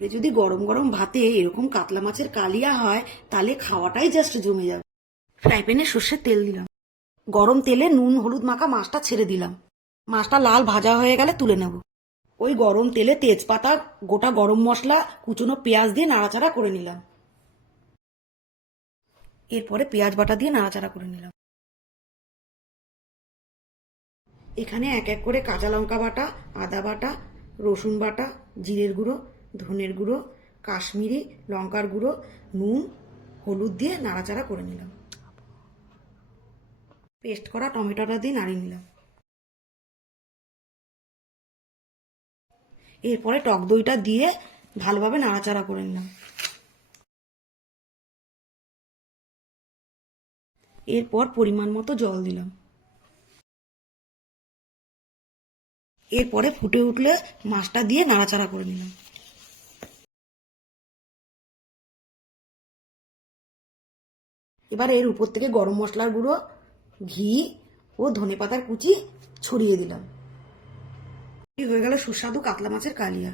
যদি গরম গরম ভাতে এরকম কাতলা মাছের কালিয়া হয় তাহলে খাওয়াটাই জাস্ট জমে যাবে। ফ্রাই প্যানে সর্ষের তেল দিলাম, গরম তেলে নুন হলুদ মাখা মাছটা ছেড়ে দিলাম। মাছটা লাল ভাজা হয়ে গেলে তুলে নেব। ওই গরম তেলে তেজপাতা, গোটা গরম মশলা, কুচনো পেঁয়াজ দিয়ে নাড়াচাড়া করে নিলাম। এরপরে পেঁয়াজ বাটা দিয়ে নাড়াচাড়া করে নিলাম। এখানে এক এক করে কাঁচা লঙ্কা বাটা, আদা বাটা, রসুন বাটা, জিরের গুঁড়ো, ধনের গুঁড়ো, কাশ্মীরি লঙ্কার গুঁড়ো, নুন, হলুদ দিয়ে নাড়াচাড়া করে নিলাম। পেস্ট করা টমেটোটা দিয়ে নাড়িয়ে নিলাম। এরপরে টক দইটা দিয়ে ভালোভাবে নাড়াচাড়া করে নিলাম। এরপর পরিমাণ মতো জল দিলাম। এরপরে ফুটে উঠলে মাছটা দিয়ে নাড়াচাড়া করে নিলাম। এবার এর উপর থেকে গরম মশলার গুঁড়ো, ঘি ও ধনেপাতার কুচি ছড়িয়ে দিলাম। হয়ে গেল সুস্বাদু কাতলা মাছের কালিয়া।